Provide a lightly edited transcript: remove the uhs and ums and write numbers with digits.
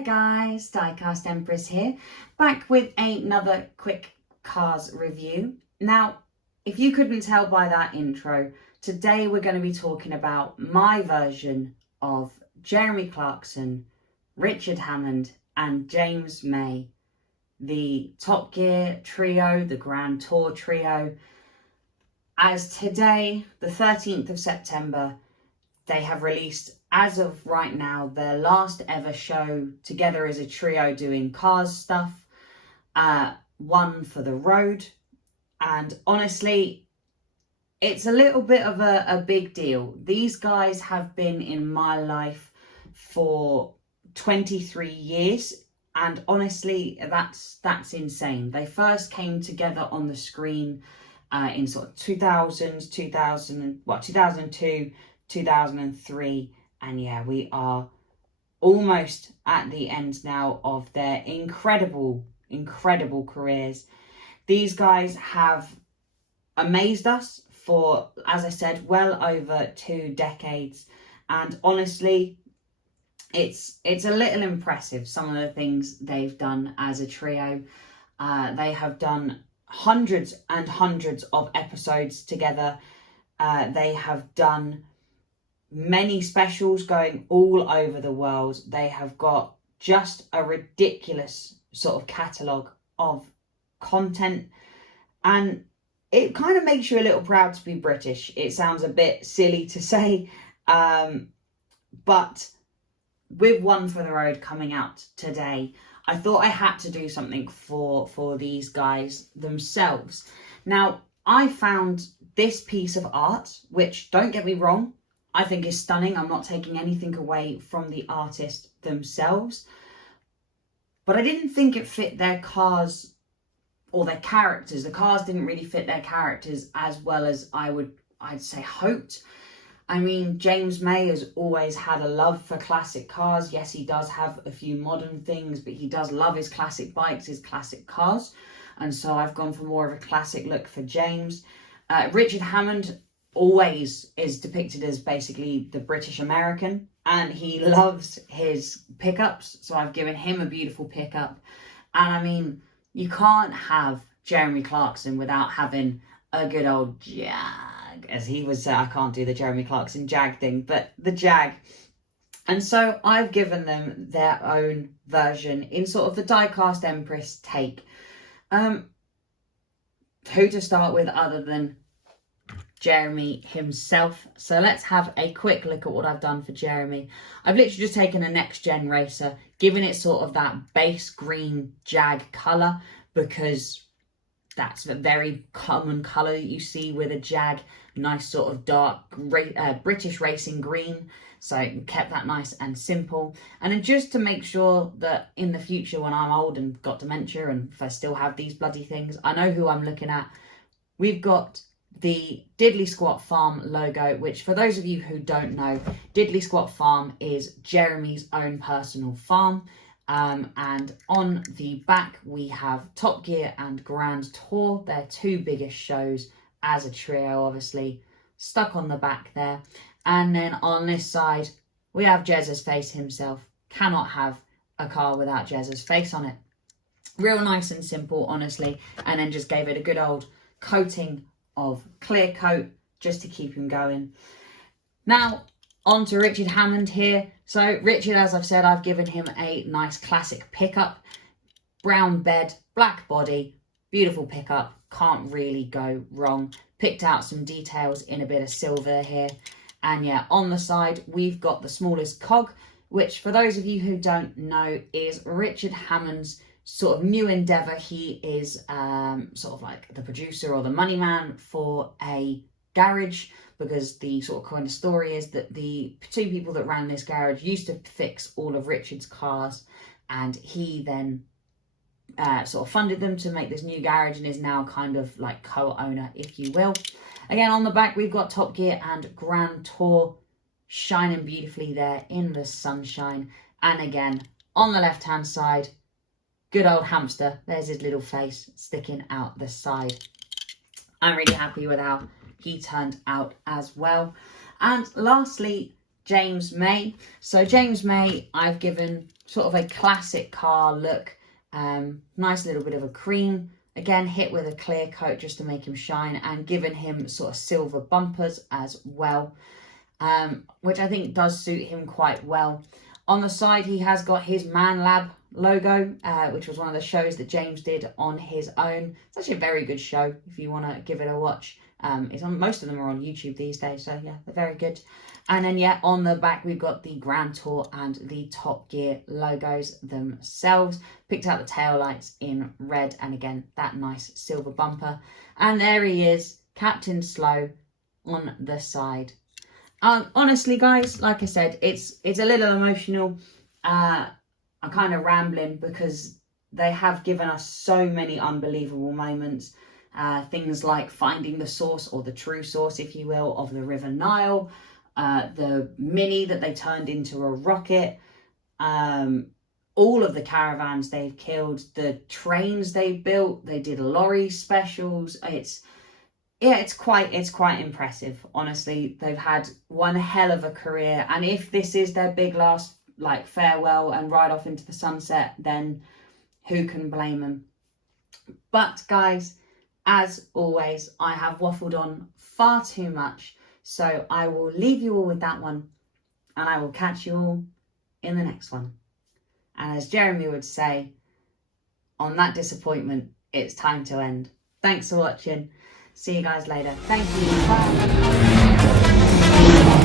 guys, Diecast Empress here, back with another quick cars review. Now, if you couldn't tell by that intro, today we're going to be talking about my version of Jeremy Clarkson, Richard Hammond and James May, the Top Gear trio, the Grand Tour trio. As today, the 13th of September, they have released, as of right now, their last ever show together as a trio doing cars stuff. One for the road. And honestly, it's a little bit of a big deal. These guys have been in my life for 23 years. And honestly, that's insane. They first came together on the screen in sort of 2002, 2003, and yeah, we are almost at the end now of their incredible careers. These guys have amazed us for, as I said, well over 2 decades, and honestly, it's a little impressive, some of the things they've done as a trio. They have done hundreds and hundreds of episodes together. They have done many specials going all over the world. They have got just a ridiculous sort of catalogue of content, and it kind of makes you a little proud to be British. It sounds a bit silly to say, but with One for the Road coming out today, I thought I had to do something for these guys themselves. Now, I found this piece of art, which, don't get me wrong, I think is stunning. I'm not taking anything away from the artist themselves, but I didn't think it fit their cars or their characters. The cars didn't really fit their characters as well as I'd say hoped. I mean, James May has always had a love for classic cars. Yes, he does have a few modern things, but he does love his classic bikes, his classic cars. And so I've gone for more of a classic look for James. Richard Hammond always is depicted as basically the British American, and he loves his pickups. So I've given him a beautiful pickup. And I mean, you can't have Jeremy Clarkson without having a good old Jag, as he would say. I can't do the Jeremy Clarkson Jag thing, but the Jag. And so I've given them their own version in sort of the Diecast Empress take. Who to start with other than Jeremy himself? So let's have a quick look at what I've done for Jeremy. I've literally just taken a next gen racer, given it sort of that base green Jag colour, because that's a very common colour that you see with a Jag. Nice sort of dark British racing green. So I kept that nice and simple. And then just to make sure that in the future, when I'm old and got dementia, and if I still have these bloody things, I know who I'm looking at. We've got the Diddley Squat Farm logo, which for those of you who don't know, Diddley Squat Farm is Jeremy's own personal farm. And on the back, we have Top Gear and Grand Tour, their 2 biggest shows as a trio, obviously, stuck on the back there. And then on this side, we have Jezza's face himself. Cannot have a car without Jezza's face on it. Real nice and simple, honestly. And then just gave it a good old coating of clear coat just to keep him going. Now, on to Richard Hammond here. So Richard, as I've said, I've given him a nice classic pickup. Brown bed, black body, beautiful pickup. Can't really go wrong. Picked out some details in a bit of silver here. And yeah, on the side, we've got the smallest cog, which for those of you who don't know is Richard Hammond's sort of new endeavour. He is sort of like the producer or the money man for a garage, because the sort of kind of story is that the 2 people that ran this garage used to fix all of Richard's cars, and he then sort of funded them to make this new garage and is now kind of like co-owner, if you will. Again, on the back, we've got Top Gear and Grand Tour shining beautifully there in the sunshine. And again, on the left-hand side, good old hamster. There's his little face sticking out the side. I'm really happy with how he turned out as well. And lastly, James May. So James May, I've given sort of a classic car look. Nice little bit of a cream. Again, hit with a clear coat just to make him shine, and given him sort of silver bumpers as well, which I think does suit him quite well. On the side, he has got his Man Lab logo, which was one of the shows that James did on his own. It's actually a very good show if you want to give it a watch. It's on, most of them are on YouTube these days, so yeah, they're very good. And then yeah, on the back we've got the Grand Tour and the Top Gear logos themselves. Picked out the tail lights in red, and again that nice silver bumper. And there he is, Captain Slow on the side. Honestly, guys, like I said, it's a little emotional. I'm kind of rambling because they have given us so many unbelievable moments. Things like finding the source, or the true source, if you will, of the River Nile. The Mini that they turned into a rocket. All of the caravans they've killed. The trains they built. They did lorry specials. It's quite impressive. Honestly, they've had one hell of a career. And if this is their big last like farewell and ride off into the sunset, then who can blame them? But guys, as always, I have waffled on far too much, so I will leave you all with that one, and I will catch you all in the next one. And as Jeremy would say, on that disappointment, it's time to end. Thanks for watching. See you guys later. Thank you. Bye.